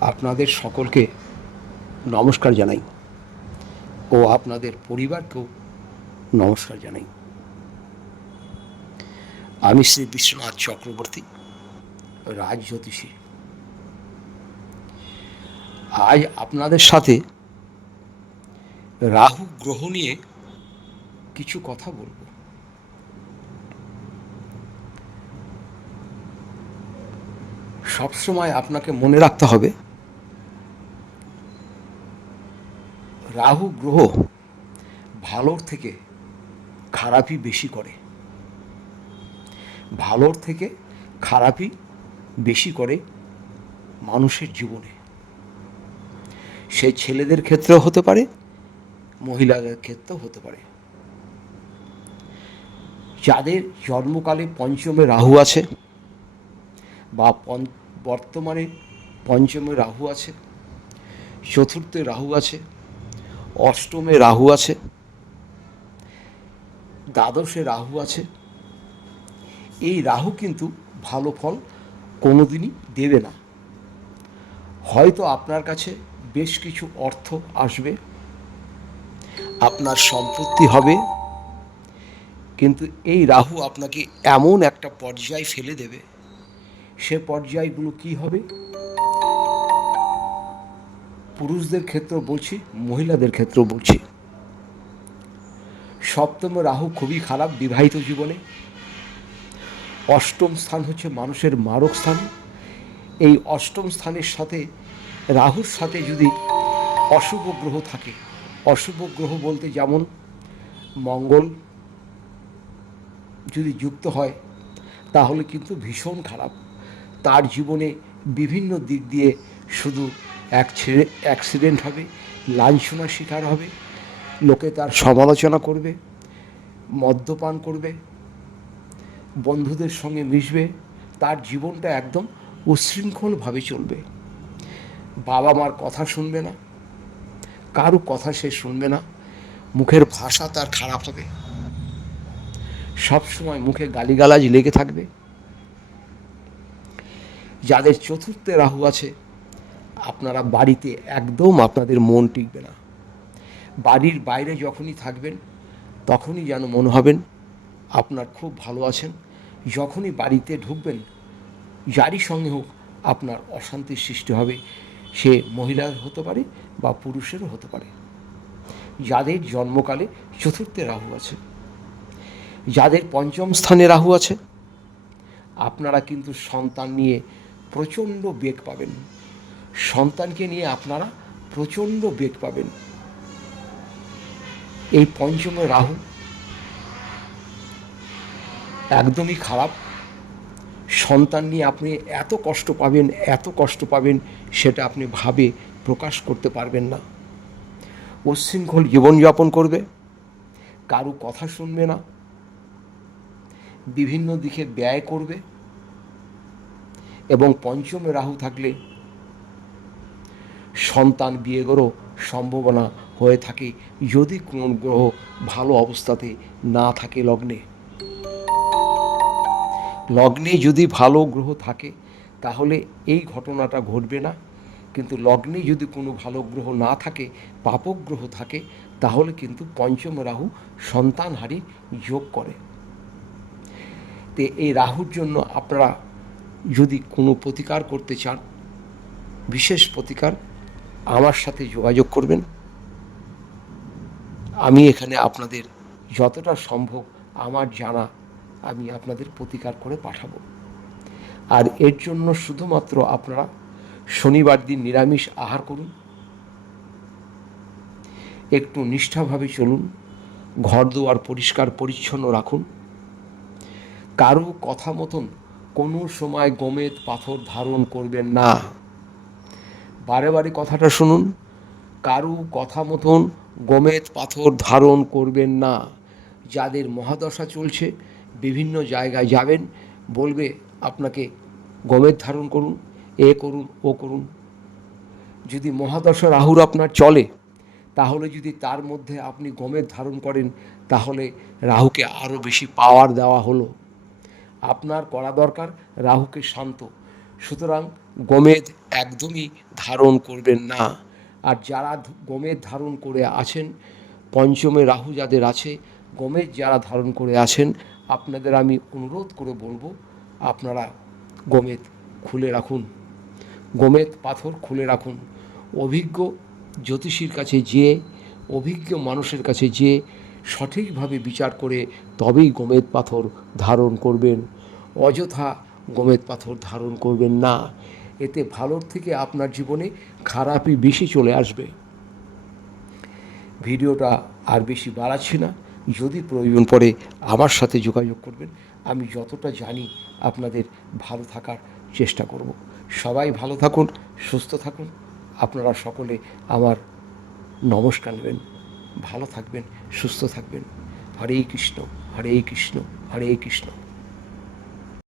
আপনাদের সকলকে নমস্কার জানাই ও আপনাদের পরিবারকেও নমস্কার জানাই। আমি শ্রী বিশ্বনাথ চক্রবর্তী, রাজ জ্যোতিষী। আজ আপনাদের সাথে রাহু গ্রহ নিয়ে কিছু কথা বলব। সবসময় আপনাকে মনে রাখতে হবে রাহু গ্রহ ভালোর থেকে খারাপই বেশি করে। ভালোর থেকে খারাপই বেশি করে মানুষের জীবনে। সে ছেলেদের ক্ষেত্রেও হতে পারে, মহিলাদের ক্ষেত্রেও হতে পারে। যাদের জন্মকালে পঞ্চমে রাহু আছে বা বর্তমানে পঞ্চমে রাহু আছে, চতুর্থে রাহু আছে অষ্টমে রাহু আছে, দ্বাদশে রাহু আছে। এই রাহু কিন্তু ভালো ফল কোনোদিনই দেবে না। হয়তো আপনার কাছে বেশ কিছু অর্থ আসবে, আপনার সম্পত্তি হবে, কিন্তু এই রাহু আপনাকে এমন একটা পর্যায়ে ফেলে দেবে। সে পর্যায়গুলো কি হবে? পুরুষদের ক্ষেত্রেও বলছি, মহিলাদের ক্ষেত্রেও বলছি। সপ্তম রাহু খুবই খারাপ, বিবাহিত জীবনে। অষ্টম স্থান হচ্ছে মানুষের মারক স্থান। এই অষ্টম স্থানের সাথে, রাহুর সাথে যদি অশুভ গ্রহ থাকে, অশুভ গ্রহ বলতে যেমন মঙ্গল যদি যুক্ত হয়, তাহলে কিন্তু ভীষণ খারাপ। তার জীবনে বিভিন্ন দিক দিয়ে শুধু অ্যাক্সিডেন্ট হবে, লাঞ্ছনার শিকার হবে, লোকে তার সমালোচনা করবে, মদ্যপান করবে, বন্ধুদের সঙ্গে মিশবে, তার জীবনটা একদম উশৃঙ্খলভাবে চলবে। বাবা মার কথা শুনবে না, কারও কথা সে শুনবে না, মুখের ভাষা তার খারাপ হবে। সবসময় মুখে গালিগালাজ লেগে থাকবে। যাদের চতুর্থে রাহু আছে আপনারা বাড়িতে একদম আপনাদের মন টিকবে না। বাড়ির বাইরে যখনই থাকবেন, তখনই যেন মনে হবেন আপনার খুব ভালো আছেন। যখনই বাড়িতে ঢুকবেন, যারই সঙ্গে হোক আপনার অশান্তির সৃষ্টি হবে। সে মহিলার হতে পারে বা পুরুষেরও হতে পারে। যাদের জন্মকালে চতুর্থে রাহু আছে, যাদের পঞ্চম স্থানে রাহু আছে, আপনারা কিন্তু সন্তান নিয়ে প্রচণ্ড বেগ পাবেন। সন্তানকে নিয়ে আপনারা প্রচণ্ড বেগ পাবেন। এই পঞ্চমে রাহু একদমই খারাপ। সন্তান নিয়ে আপনি এত কষ্ট পাবেন, এত কষ্ট পাবেন, সেটা আপনি ভাবে প্রকাশ করতে পারবেন না। উচ্ছৃঙ্খল জীবনযাপন করবে, কারও কথা শুনবে না, বিভিন্ন দিকে ব্যয় করবে এবং পঞ্চমে রাহু থাকলে সন্তান বিয়েগরও সম্ভাবনা হয়ে থাকে। যদি কোন গ্রহ ভালো অবস্থাতে না থাকে লগ্নে। লগ্নে যদি ভালো গ্রহ থাকে, তাহলে এই ঘটনাটা ঘটবে না। কিন্তু লগ্নে যদি কোনো ভালো গ্রহ না থাকে, পাপক গ্রহ থাকে, তাহলে কিন্তু পঞ্চম রাহু সন্তানহারি যোগ করে। তে এই রাহুর জন্য আপনারা যদি কোনো প্রতিকার করতে চান, বিশেষ প্রতিকার আমার সাথে যোগাযোগ করবেন। আমি এখানে আপনাদের যতটা সম্ভব আমার জানা আমি আপনাদের প্রতিকার করে পাঠাবো। আর এর জন্য শুধুমাত্র আপনারা শনিবার দিন নিরামিষ আহার করুন। একটু নিষ্ঠাভাবে চলুন। ঘর দুয়ার পরিষ্কার পরিচ্ছন্ন রাখুন। কারও কথা মতন কোনো সময় গোমেদ পাথর ধারণ করবেন না। বারে বারে কথাটা শুনুন। কারু কথা মতন গোমেদ পাথর ধারণ করবেন না। যাদের মহাদশা চলছে, বিভিন্ন জায়গায় যাবেন, বলবে আপনাকে গমের ধারণ করুন, এ করুন, ও করুন। যদি মহাদশা রাহুর আপনার চলে, তাহলে যদি তার মধ্যে আপনি গমের ধারণ করেন, তাহলে রাহুকে আরও বেশি পাওয়ার দেওয়া হলো। আপনার করা দরকার রাহুকে শান্ত সুতরাং গোমেদ একদমই ধারণ করবেন না। আর যারা গোমেদ ধারণ করে আছেন, পঞ্চমে রাহু যাদের আছে, গোমেদ যারা ধারণ করে আছেন, আপনাদের আমি অনুরোধ করে বলব, আপনারা গোমেদ খুলে রাখুন। গমেদ পাথর খুলে রাখুন। অভিজ্ঞ জ্যোতিষীর কাছে যেয়ে, অভিজ্ঞ মানুষের কাছে যেয়ে সঠিকভাবে বিচার করে তবেই গমেদ পাথর ধারণ করবেন। অযথা গোমেদ পাথর ধারণ করবেন না। এতে ভালোর থেকে আপনার জীবনে খারাপই বেশি চলে আসবে। ভিডিওটা আর বেশি বাড়াচ্ছি না। যদি প্রয়োজন পড়ে আমার সাথে যোগাযোগ করবেন। আমি যতটা জানি আপনাদের ভালো থাকার চেষ্টা করব। সবাই ভালো থাকুন, সুস্থ থাকুন। আপনারা সকলে আমার নমস্কার নেবেন। ভালো থাকবেন, সুস্থ থাকবেন। হরে কৃষ্ণ হরে কৃষ্ণ হরে কৃষ্ণ।